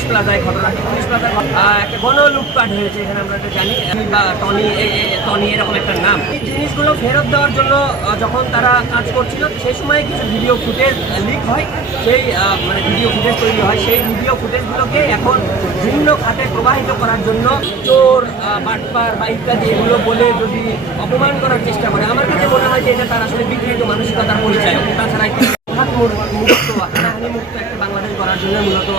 Police প্লাজায় ঘটনাটি police প্লাজায় একটা গণ লুটপাট হয়েছে, এখানে আমরা এটা জানি। বা টনি টনি এরকম একটা নাম। এই জিনিসগুলো ফেরত দেওয়ার জন্য যখন তারা কাজ করছিল, সেই সময় কিছু ভিডিও ফুটেজ লিক হয়। সেই মানে ভিডিও ফুটেজ তৈরি হয়। সেই ভিডিও ফুটেজগুলোকে এখন ভিন্ন খাতে প্রবাহিত করার জন্য চোর বাটপার বা ইত্যাদি এগুলো বলে যদি অপমান করার চেষ্টা করে, আমার কাছে মনে হয় যে এটা তার আসলে বিকৃত মানসিকতার পরিচয়। তাছাড়া মুক্ত একটা করার জন্য মূলত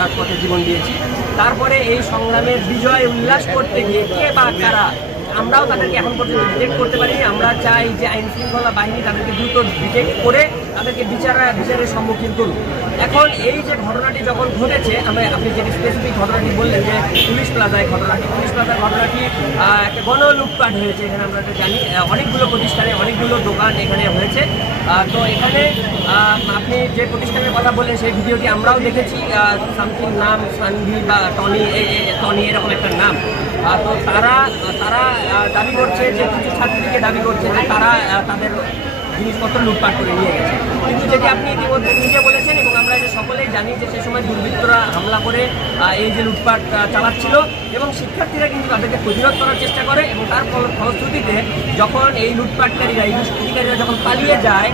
রাজপথে জীবন দিয়েছি। তারপরে এই সংগ্রামের বিজয় উল্লাস করতে গিয়ে কে বা কারা, আমরাও তাদেরকে এখন পর্যন্ত ডিটেক্ট করতে পারিনি। আমরা চাই যে আইন শৃঙ্খলা বাহিনী তাদেরকে দ্রুত ডিটেক্ট করে তাদেরকে বিচার, বিচারের সম্মুখীন করুক। এখন এই যে ঘটনাটি যখন ঘটেছে, আমরা আপনি যে স্পেসিফিক ঘটনাটি বললেন যে পুলিশ প্লাজায় ঘটনাটি, পুলিশ প্লাজার ঘটনাটি একটা গণ লুটপাট হয়েছে, এখানে আমরা জানি। অনেকগুলো প্রতিষ্ঠানে অনেকগুলো দোকান এখানে হয়েছে। তো এখানে আপনি যে প্রতিষ্ঠানের কথা বললেন, সেই ভিডিওটি আমরাও দেখেছি। সামথিং নাম, সানভি বা টনি টনি এরকম একটা নাম। তো তারা তারা দাবি করছে যে কিছু ছাত্রীকে দাবি করছে যে তারা তাদের জিনিসপত্র লুটপাট করে নিয়ে গেছে। কিন্তু যেটি আপনি ইতিমধ্যে নিজে বলেছেন আমরা যে সকলেই জানি যে সে সময় দুর্বৃত্তরা হামলা করে এই যে লুটপাট চালাচ্ছিল এবং শিক্ষার্থীরা কিন্তু তাদেরকে প্রতিরোধ করার চেষ্টা করে এবং তার ফল- ফলশ্রুতিতে যখন এই লুটপাটকারীরা এই দুষ্কৃতিকারীরা যখন পালিয়ে যায়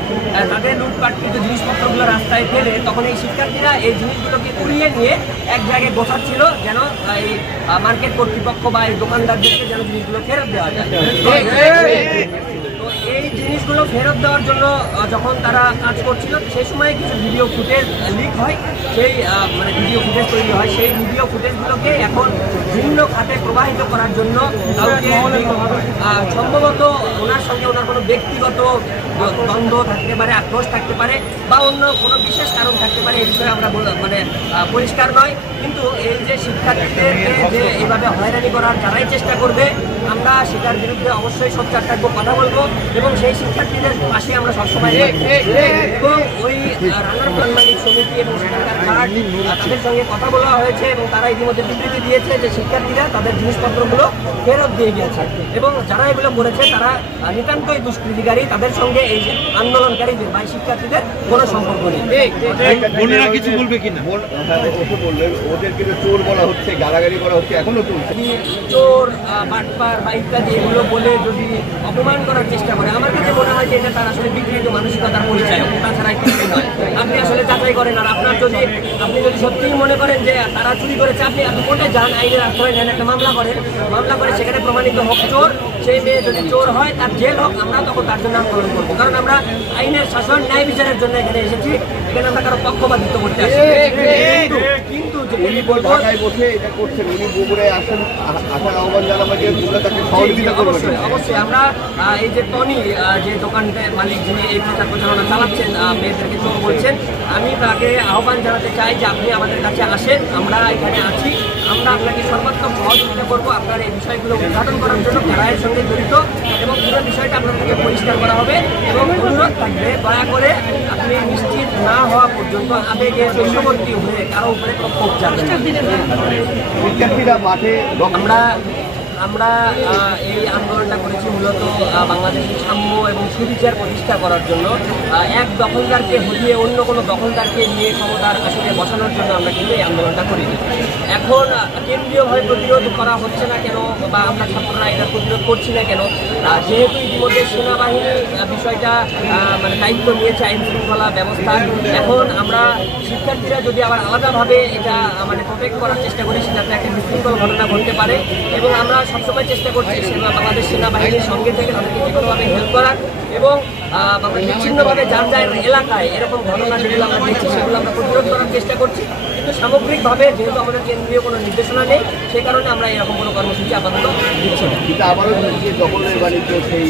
তাদের লুটপাটকৃত জিনিসপত্রগুলো রাস্তায় ফেলে তখন এই শিক্ষার্থীরা এই জিনিসগুলোকে উড়িয়ে নিয়ে এক জায়গায় গোছাচ্ছিল যেন এই মার্কেট কর্তৃপক্ষ বা এই দোকানদারদেরকে যেন জিনিসগুলো ফেরত দেওয়া যায় জিনিসগুলো ফেরত দেওয়ার জন্য যখন তারা কাজ করছিল সেই সময় কিছু ভিডিও ফুটেজ লিক হয়। সেই মানে ভিডিও ফুটেজ তৈরি হয়। সেই ভিডিও ফুটেজগুলোকে এখন ভিন্ন খাতে প্রবাহিত করার জন্য সম্ভবত ওনার সঙ্গে ওনার কোনো ব্যক্তিগত দ্বন্দ্ব থাকতে পারে, আক্রোশ থাকতে পারে, বা অন্য কোনো বিশেষ কারণ থাকতে পারে, এই বিষয়ে আমরা মানে পরিষ্কার নয়। কিন্তু এই যে শিক্ষার্থীদেরকে যে এইভাবে হয়রানি করার যারাই চেষ্টা করবে, আমরা সেটার বিরুদ্ধে অবশ্যই সোচ্চার থাকব, কথা বলব, এবং সেই শিক্ষার্থীদের পাশে আমরা সবসময় এবং ওই রানার মালিক সমিতি এবং সেখানকার গার্ড তাদের সঙ্গে কথা বলা হয়েছে এবং তারা ইতিমধ্যে বিবৃতি দিয়েছে যে শিক্ষার্থীরা তাদের জিনিসপত্রগুলো ফেরত দিয়ে গিয়েছে। এবং যারা এগুলো করেছে তারা নিতান্তই দুষ্কৃতিকারী। তাদের সঙ্গে এই যে আন্দোলনকারীদের বা শিক্ষার্থীদের কোনো সম্পর্ক নেই। বোনেরা কিছু বলবে কিনা? হ্যাঁ, ওকে বললেন ওদেরকে যে চোর বলা হচ্ছে গালাগালি করা হচ্ছে এখনও চলছে চোর বাটপার বা ইত্যাদি এগুলো বলে যদি অপমান করার চেষ্টা করে আমার কাছে মনে হয় যে এটা তার আসলে বিকৃত মানসিকতার পরিচয় তাছাড়া নয়। আপনি আসলে যাচাই করেন আর আপনার যদি আপনি যদি সত্যিই মনে করেন যে তারা চুরি করেছে আপনি আপনি কোর্টে যান আইনের আশ্রয় নেন একটা মামলা করেন মামলা করে সেখানে প্রমাণিত হোক চোর সেই মেয়ে যদি চোর হয় তার জেল হোক আমরা তখন তার জন্য আন্দোলন করব কারণ আমরা আইনের শাসন ন্যায় বিচারের জন্য এখানে এসেছি এখানে আমরা কারও পক্ষপাতিত্ব করতে আসি অবশ্যই আমরা এই যে টনি যে মালিক চোর বলছেন, আমি তাকে আহ্বান জানাতে চাই যে আপনি আমাদের কাছে আসেন, আমরা এখানে আছি, আমরা আপনাকে সর্বাত্মক সহযোগিতা করব, আপনার এই বিষয়গুলো উদ্ঘাটন করার জন্য খেলায়ের সঙ্গে জড়িত, এবং পুরো বিষয়টা আপনার কাছে পরিষ্কার করা হবে, এবং অনুরোধ থাকবে, দয়া করে আপনি নিশ্চিত না হওয়া পর্যন্ত আবেগে বৈশ্যবর্তী হয়ে কারও উপরে વિદ્યાર્થીના માટે હમણાં আমরা এই আন্দোলনটা করেছি মূলত বাংলাদেশের সাম্য এবং সুবিচার প্রতিষ্ঠা করার জন্য। এক দখলদারকে হটিয়ে অন্য কোনো দখলদারকে নিয়ে ক্ষমতার আসলে বসানোর জন্য আমরা কিন্তু এই আন্দোলনটা করিনি। এখন কেন্দ্রীয়ভাবে প্রতিরোধ করা হচ্ছে না কেন বা আমরা ছাত্ররা এটা প্রতিরোধ করছি না কেন? যেহেতু ইতিমধ্যে সেনাবাহিনী বিষয়টা মানে দায়িত্ব নিয়েছে, আইন শৃঙ্খলা ব্যবস্থা। এখন আমরা শিক্ষার্থীরা যদি আবার আলাদাভাবে এটা মানে প্রোটেক্ট করার চেষ্টা করি সেটাতে একটা বিশৃঙ্খল ঘটনা ঘটতে পারে। এবং আমরা সবসময় চেষ্টা করছি সেনা বাংলাদেশ সেনাবাহিনীর সঙ্গে থেকে তাদেরকে যে কোনোভাবে হেল্প করার এবং বিচ্ছিন্নভাবে যার যার এলাকায় এরকম ঘটনা যেগুলো আমরা দেখছি সেগুলো আমরা প্রতিরোধ করার চেষ্টা করছি। কিন্তু সামগ্রিকভাবে যেহেতু আমাদের কেন্দ্রীয় কোনো নির্দেশনা নেই সে কারণে আমরা এরকম কোনো কর্মসূচি আপাতত দিচ্ছি না। কিন্তু আবারও যে দখলের বাণিজ্য সেই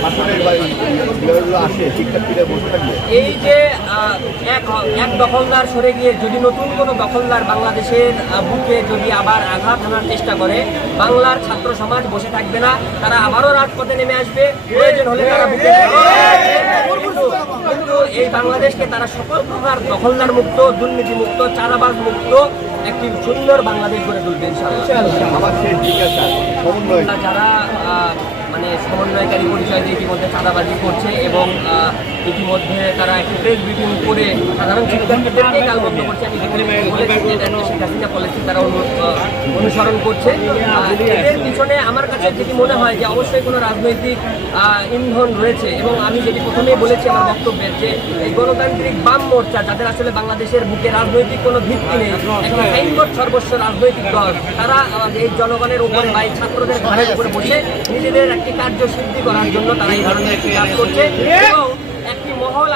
শাসনের বাণিজ্যগুলো আসে শিক্ষার্থীরা বসে থাকবে। এই যে এক এক দখলদার সরে গিয়ে যদি নতুন কোনো দখলদার বাংলাদেশের বুকে যদি আবার আঘাত হানার চেষ্টা করে বাংলার ছাত্র সমাজ বসে থাকবে না তারা আবারও রাজপথে নেমে আসবে প্রয়োজন হলে তারা বুকে কিন্তু- এই বাংলাদেশকে তারা সকল প্রকার দখলদার মুক্ত দুর্নীতি মুক্ত চারাবাজ মুক্ত একটি সুন্দর বাংলাদেশ গড়ে তুলবে যারা মানে সমন্বয়কারী পরিচয় দিয়ে ইতিমধ্যে চাঁদাবাজি করছে এবং ইতিমধ্যে তারা একটি প্রেস ব্রিফিং করে সাধারণ শিক্ষার্থীদেরকে গালবন্ধ করছে। পলিসি তারা অনু- অনুসরণ করছে। এদের পিছনে আমার কাছে যেটি মনে হয় যে অবশ্যই কোনো রাজনৈতিক ইন্ধন রয়েছে এবং আমি যেটি প্রথমেই বলেছি আমার বক্তব্যে যে এই গণতান্ত্রিক বাম মোর্চা, যাদের আসলে বাংলাদেশের বুকে রাজনৈতিক কোনো ভিত্তি নেই সর্বস্ব রাজনৈতিক দল, তারা এই জনগণের উপরে বা এই ছাত্রদের ঘাড়ের উপরে বসে নিজেদের একটি কার্য সিদ্ধি করার জন্য তারা এই ধরনের একটি কাজ করছে। এবং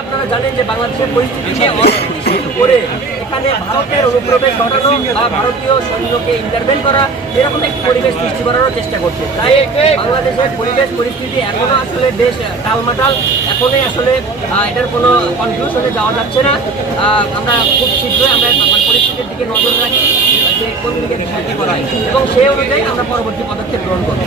আপনারা জানেন যে বাংলাদেশের পরিস্থিতিকে অস্থিতিশীল। করে এখানে ভারতের অনুপ্রবেশ ঘটানো বা ভারতীয় সৈন্যকে ইন্টারভেন করা, এরকম একটি পরিবেশ সৃষ্টি করার চেষ্টা করছে। তাই বাংলাদেশের পরিবেশ পরিস্থিতি এখনও আসলে বেশ টালমাটাল। এখনই আসলে এটার কোনো কনক্লুশনে যাওয়া যাচ্ছে না। আমরা খুব শীঘ্রই আমরা পরিস্থিতির দিকে নজর রাখছি, যে কোন দিকে করা এবং সেই অনুযায়ী আমরা পরবর্তী পদক্ষেপ গ্রহণ করব।